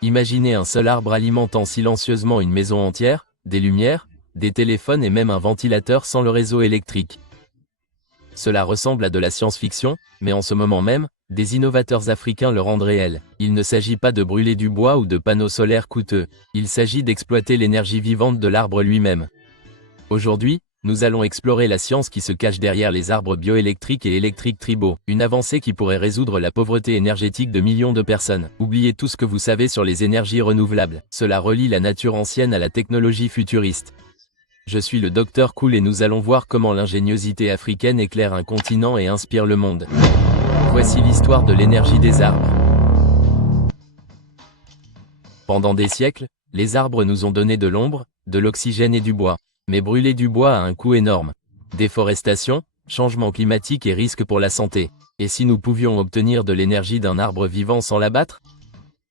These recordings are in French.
Imaginez un seul arbre alimentant silencieusement une maison entière, des lumières, des téléphones et même un ventilateur sans le réseau électrique. Cela ressemble à de la science-fiction, mais en ce moment même, des innovateurs africains le rendent réel. Il ne s'agit pas de brûler du bois ou de panneaux solaires coûteux, il s'agit d'exploiter l'énergie vivante de l'arbre lui-même. Aujourd'hui, nous allons explorer la science qui se cache derrière les arbres bioélectriques et électriques tribaux, une avancée qui pourrait résoudre la pauvreté énergétique de millions de personnes. Oubliez tout ce que vous savez sur les énergies renouvelables, cela relie la nature ancienne à la technologie futuriste. Je suis le Dr Cool et nous allons voir comment l'ingéniosité africaine éclaire un continent et inspire le monde. Voici l'histoire de l'énergie des arbres. Pendant des siècles, les arbres nous ont donné de l'ombre, de l'oxygène et du bois. Mais brûler du bois a un coût énorme. Déforestation, changement climatique et risques pour la santé. Et si nous pouvions obtenir de l'énergie d'un arbre vivant sans l'abattre?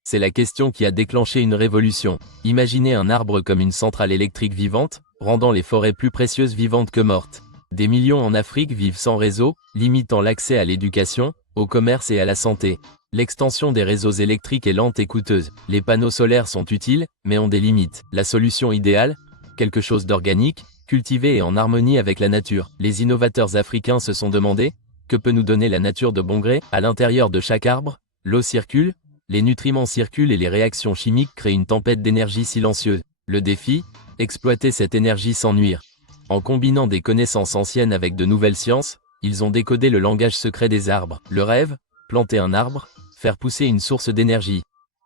C'est la question qui a déclenché une révolution. Imaginez un arbre comme une centrale électrique vivante, rendant les forêts plus précieuses vivantes que mortes. Des millions en Afrique vivent sans réseau, limitant l'accès à l'éducation, au commerce et à la santé. L'extension des réseaux électriques est lente et coûteuse. Les panneaux solaires sont utiles, mais ont des limites. La solution idéale? Quelque chose d'organique, cultivé et en harmonie avec la nature. Les innovateurs africains se sont demandé, que peut nous donner la nature de bon gré? À l'intérieur de chaque arbre, l'eau circule, les nutriments circulent et les réactions chimiques créent une tempête d'énergie silencieuse. Le défi? Exploiter cette énergie sans nuire. En combinant des connaissances anciennes avec de nouvelles sciences, ils ont décodé le langage secret des arbres. Le rêve? Planter un arbre, faire pousser une source d'énergie.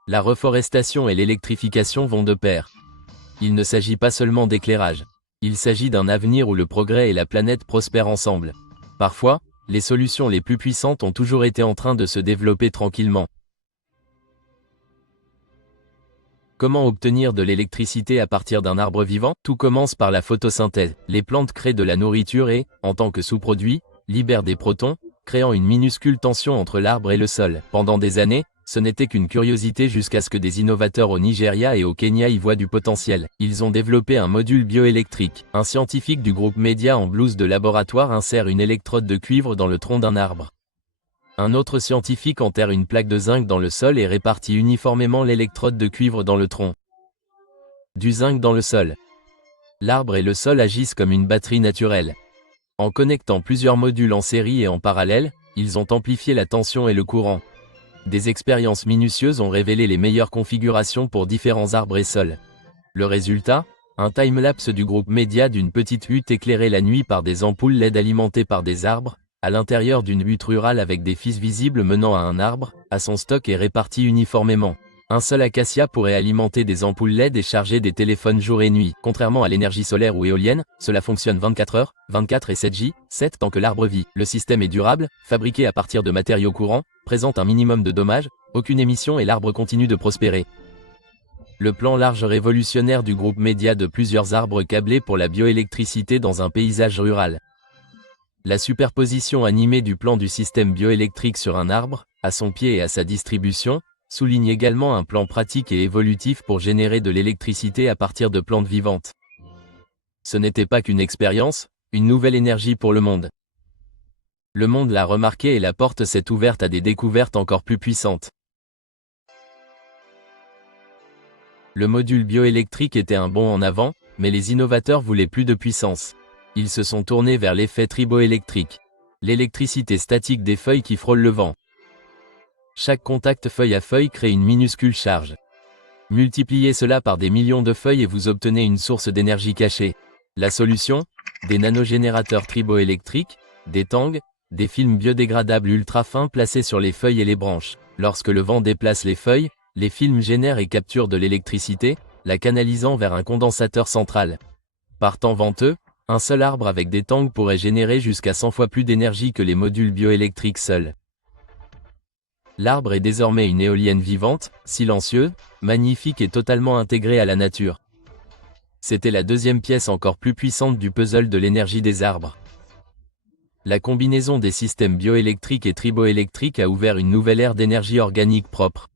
La reforestation et l'électrification vont de pair. Il ne s'agit pas seulement d'éclairage. Il s'agit d'un avenir où le progrès et la planète prospèrent ensemble. Parfois, les solutions les plus puissantes ont toujours été en train de se développer tranquillement. Comment obtenir de l'électricité à partir d'un arbre vivant? Tout commence par la photosynthèse. Les plantes créent de la nourriture et, en tant que sous-produit, libèrent des protons, créant une minuscule tension entre l'arbre et le sol. Pendant des années, ce n'était qu'une curiosité jusqu'à ce que des innovateurs au Nigeria et au Kenya y voient du potentiel. Ils ont développé un module bioélectrique. Un scientifique du groupe Media en blouse de laboratoire insère une électrode de cuivre dans le tronc d'un arbre. Un autre scientifique enterre une plaque de zinc dans le sol et répartit uniformément l'électrode de cuivre dans le tronc. Du zinc dans le sol. L'arbre et le sol agissent comme une batterie naturelle. En connectant plusieurs modules en série et en parallèle, ils ont amplifié la tension et le courant. Des expériences minutieuses ont révélé les meilleures configurations pour différents arbres et sols. Le résultat? Un time-lapse du groupe Media d'une petite hutte éclairée la nuit par des ampoules LED alimentées par des arbres, à l'intérieur d'une hutte rurale avec des fils visibles menant à un arbre, à son stock et répartis uniformément. Un seul acacia pourrait alimenter des ampoules LED et charger des téléphones jour et nuit. Contrairement à l'énergie solaire ou éolienne, cela fonctionne 24 heures, 24 et 7 tant que l'arbre vit. Le système est durable, fabriqué à partir de matériaux courants, présente un minimum de dommages, aucune émission et l'arbre continue de prospérer. Le plan large révolutionnaire du groupe Media de plusieurs arbres câblés pour la bioélectricité dans un paysage rural. La superposition animée du plan du système bioélectrique sur un arbre, à son pied et à sa distribution, souligne également un plan pratique et évolutif pour générer de l'électricité à partir de plantes vivantes. Ce n'était pas qu'une expérience, une nouvelle énergie pour le monde. Le monde l'a remarqué et la porte s'est ouverte à des découvertes encore plus puissantes. Le module bioélectrique était un bond en avant, mais les innovateurs voulaient plus de puissance. Ils se sont tournés vers l'effet triboélectrique. L'électricité statique des feuilles qui frôlent le vent. Chaque contact feuille à feuille crée une minuscule charge. Multipliez cela par des millions de feuilles et vous obtenez une source d'énergie cachée. La solution? Des nanogénérateurs triboélectriques, des tangs, des films biodégradables ultra fins placés sur les feuilles et les branches. Lorsque le vent déplace les feuilles, les films génèrent et capturent de l'électricité, la canalisant vers un condensateur central. Par temps venteux, un seul arbre avec des tangs pourrait générer jusqu'à 100 fois plus d'énergie que les modules bioélectriques seuls. L'arbre est désormais une éolienne vivante, silencieuse, magnifique et totalement intégrée à la nature. C'était la deuxième pièce encore plus puissante du puzzle de l'énergie des arbres. La combinaison des systèmes bioélectriques et triboélectriques a ouvert une nouvelle ère d'énergie organique propre.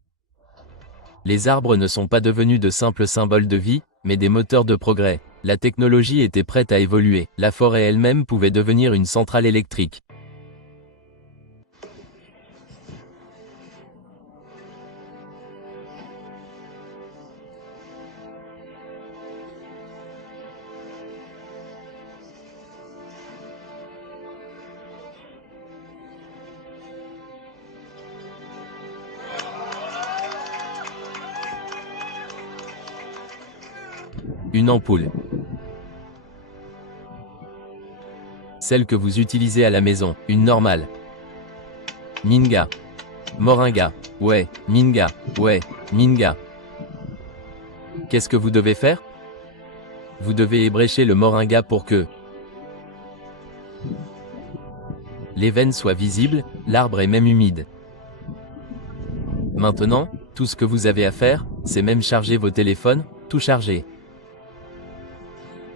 Les arbres ne sont pas devenus de simples symboles de vie, mais des moteurs de progrès. La technologie était prête à évoluer. La forêt elle-même pouvait devenir une centrale électrique. Une ampoule. Celle que vous utilisez à la maison, une normale. Minga. Moringa. Ouais, Minga. Ouais, Minga. Qu'est-ce que vous devez faire? Vous devez ébrécher le moringa pour que les veines soient visibles, l'arbre est même humide. Maintenant, tout ce que vous avez à faire, c'est même charger vos téléphones, tout charger.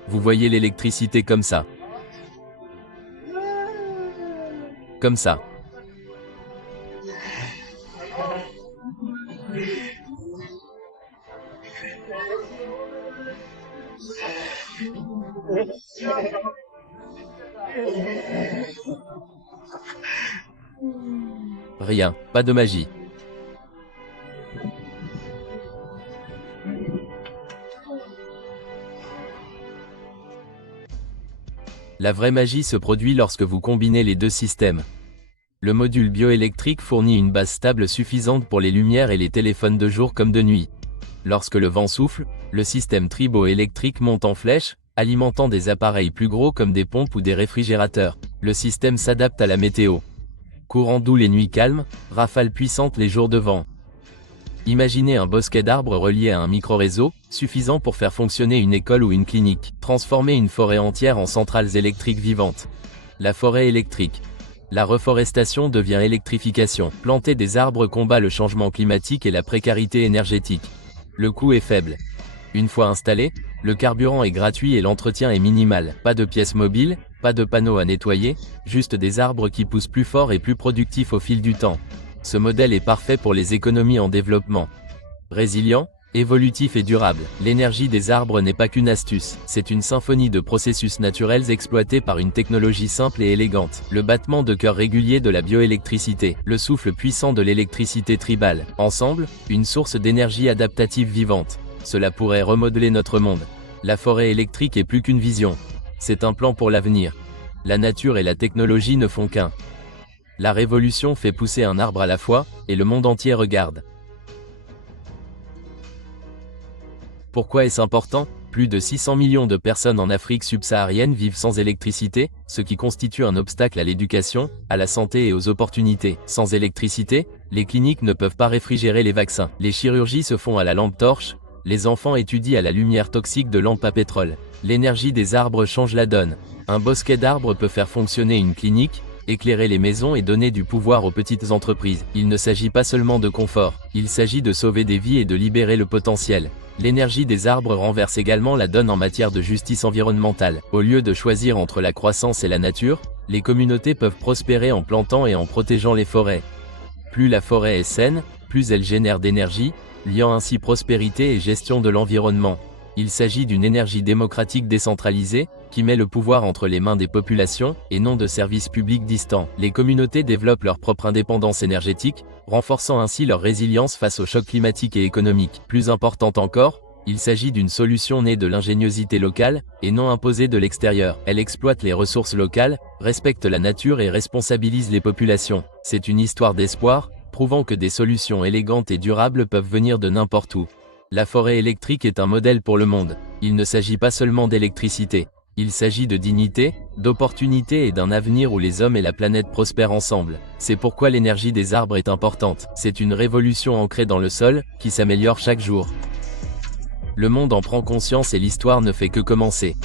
Vous voyez l'électricité comme ça. Comme ça. Rien, pas de magie. La vraie magie se produit lorsque vous combinez les deux systèmes. Le module bioélectrique fournit une base stable suffisante pour les lumières et les téléphones de jour comme de nuit. Lorsque le vent souffle, le système triboélectrique monte en flèche, alimentant des appareils plus gros comme des pompes ou des réfrigérateurs. Le système s'adapte à la météo. Courant doux les nuits calmes, rafales puissantes les jours de vent. Imaginez un bosquet d'arbres relié à un micro-réseau, suffisant pour faire fonctionner une école ou une clinique. Transformer une forêt entière en centrales électriques vivantes. La forêt électrique. La reforestation devient électrification. Planter des arbres combat le changement climatique et la précarité énergétique. Le coût est faible. Une fois installé, le carburant est gratuit et l'entretien est minimal. Pas de pièces mobiles, pas de panneaux à nettoyer, juste des arbres qui poussent plus fort et plus productifs au fil du temps. Ce modèle est parfait pour les économies en développement. Résilient, évolutif et durable. L'énergie des arbres n'est pas qu'une astuce, c'est une symphonie de processus naturels exploités par une technologie simple et élégante. Le battement de cœur régulier de la bioélectricité, le souffle puissant de l'électricité tribale. Ensemble, une source d'énergie adaptative vivante. Cela pourrait remodeler notre monde. La forêt électrique est plus qu'une vision. C'est un plan pour l'avenir. La nature et la technologie ne font qu'un. La révolution fait pousser un arbre à la fois, et le monde entier regarde. Pourquoi est-ce important? Plus de 600 millions de personnes en Afrique subsaharienne vivent sans électricité, ce qui constitue un obstacle à l'éducation, à la santé et aux opportunités. Sans électricité, les cliniques ne peuvent pas réfrigérer les vaccins. Les chirurgies se font à la lampe torche, les enfants étudient à la lumière toxique de lampes à pétrole. L'énergie des arbres change la donne. Un bosquet d'arbres peut faire fonctionner une clinique, éclairer les maisons et donner du pouvoir aux petites entreprises. Il ne s'agit pas seulement de confort, il s'agit de sauver des vies et de libérer le potentiel. L'énergie des arbres renverse également la donne en matière de justice environnementale. Au lieu de choisir entre la croissance et la nature, les communautés peuvent prospérer en plantant et en protégeant les forêts. Plus la forêt est saine, plus elle génère d'énergie, liant ainsi prospérité et gestion de l'environnement. Il s'agit d'une énergie démocratique décentralisée, qui met le pouvoir entre les mains des populations, et non de services publics distants. Les communautés développent leur propre indépendance énergétique, renforçant ainsi leur résilience face aux chocs climatiques et économiques. Plus importante encore, il s'agit d'une solution née de l'ingéniosité locale, et non imposée de l'extérieur. Elle exploite les ressources locales, respecte la nature et responsabilise les populations. C'est une histoire d'espoir, prouvant que des solutions élégantes et durables peuvent venir de n'importe où. La forêt électrique est un modèle pour le monde. Il ne s'agit pas seulement d'électricité. Il s'agit de dignité, d'opportunité et d'un avenir où les hommes et la planète prospèrent ensemble. C'est pourquoi l'énergie des arbres est importante. C'est une révolution ancrée dans le sol, qui s'améliore chaque jour. Le monde en prend conscience et l'histoire ne fait que commencer.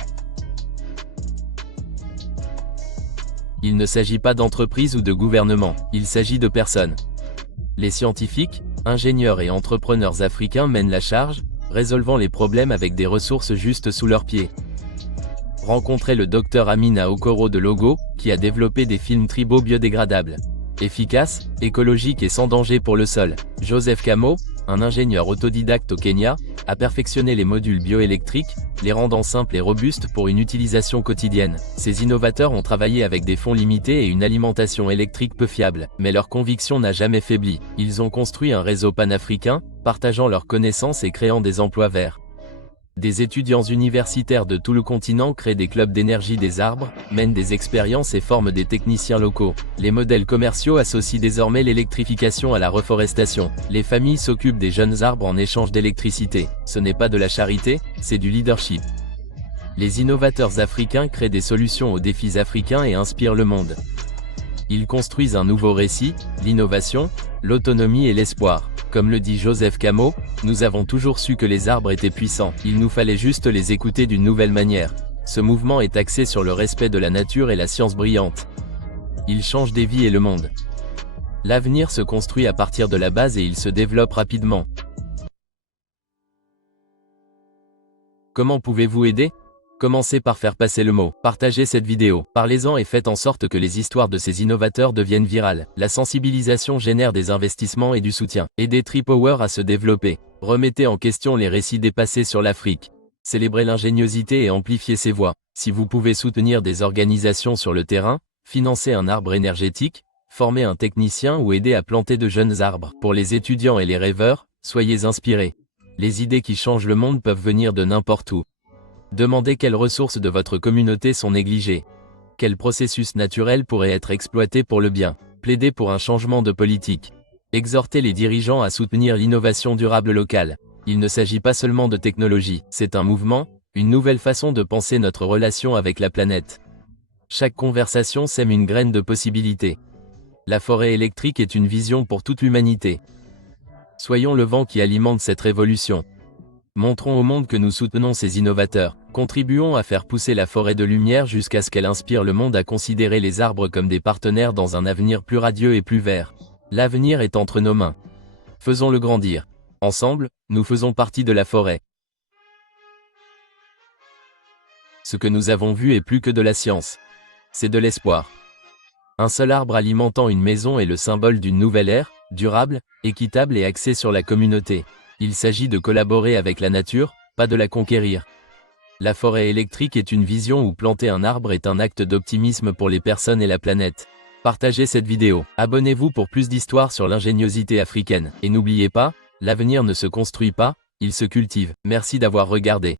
Il ne s'agit pas d'entreprise ou de gouvernement, il s'agit de personnes. Les scientifiques, ingénieurs et entrepreneurs africains mènent la charge, résolvant les problèmes avec des ressources justes sous leurs pieds. Rencontrez le Dr Amina Okoro de Logo, qui a développé des films tribaux biodégradables. Efficaces, écologiques et sans danger pour le sol. Joseph Kamo, un ingénieur autodidacte au Kenya, a perfectionné les modules bioélectriques, les rendant simples et robustes pour une utilisation quotidienne. Ces innovateurs ont travaillé avec des fonds limités et une alimentation électrique peu fiable, mais leur conviction n'a jamais faibli. Ils ont construit un réseau panafricain, partageant leurs connaissances et créant des emplois verts. Des étudiants universitaires de tout le continent créent des clubs d'énergie des arbres, mènent des expériences et forment des techniciens locaux. Les modèles commerciaux associent désormais l'électrification à la reforestation. Les familles s'occupent des jeunes arbres en échange d'électricité. Ce n'est pas de la charité, c'est du leadership. Les innovateurs africains créent des solutions aux défis africains et inspirent le monde. Ils construisent un nouveau récit, l'innovation, l'autonomie et l'espoir. Comme le dit Joseph Camo, nous avons toujours su que les arbres étaient puissants, il nous fallait juste les écouter d'une nouvelle manière. Ce mouvement est axé sur le respect de la nature et la science brillante. Il change des vies et le monde. L'avenir se construit à partir de la base et il se développe rapidement. Comment pouvez-vous aider ? Commencez par faire passer le mot. Partagez cette vidéo. Parlez-en et faites en sorte que les histoires de ces innovateurs deviennent virales. La sensibilisation génère des investissements et du soutien. Aidez TreePower à se développer. Remettez en question les récits dépassés sur l'Afrique. Célébrez l'ingéniosité et amplifiez ses voix. Si vous pouvez soutenir des organisations sur le terrain, financer un arbre énergétique, former un technicien ou aider à planter de jeunes arbres. Pour les étudiants et les rêveurs, soyez inspirés. Les idées qui changent le monde peuvent venir de n'importe où. Demandez quelles ressources de votre communauté sont négligées. Quel processus naturel pourrait être exploité pour le bien. Plaidez pour un changement de politique. Exhortez les dirigeants à soutenir l'innovation durable locale. Il ne s'agit pas seulement de technologie, c'est un mouvement, une nouvelle façon de penser notre relation avec la planète. Chaque conversation sème une graine de possibilités. La forêt électrique est une vision pour toute l'humanité. Soyons le vent qui alimente cette révolution. Montrons au monde que nous soutenons ces innovateurs. Contribuons à faire pousser la forêt de lumière jusqu'à ce qu'elle inspire le monde à considérer les arbres comme des partenaires dans un avenir plus radieux et plus vert. L'avenir est entre nos mains. Faisons-le grandir. Ensemble, nous faisons partie de la forêt. Ce que nous avons vu est plus que de la science. C'est de l'espoir. Un seul arbre alimentant une maison est le symbole d'une nouvelle ère, durable, équitable et axée sur la communauté. Il s'agit de collaborer avec la nature, pas de la conquérir. La forêt électrique est une vision où planter un arbre est un acte d'optimisme pour les personnes et la planète. Partagez cette vidéo. Abonnez-vous pour plus d'histoires sur l'ingéniosité africaine. Et n'oubliez pas, l'avenir ne se construit pas, il se cultive. Merci d'avoir regardé.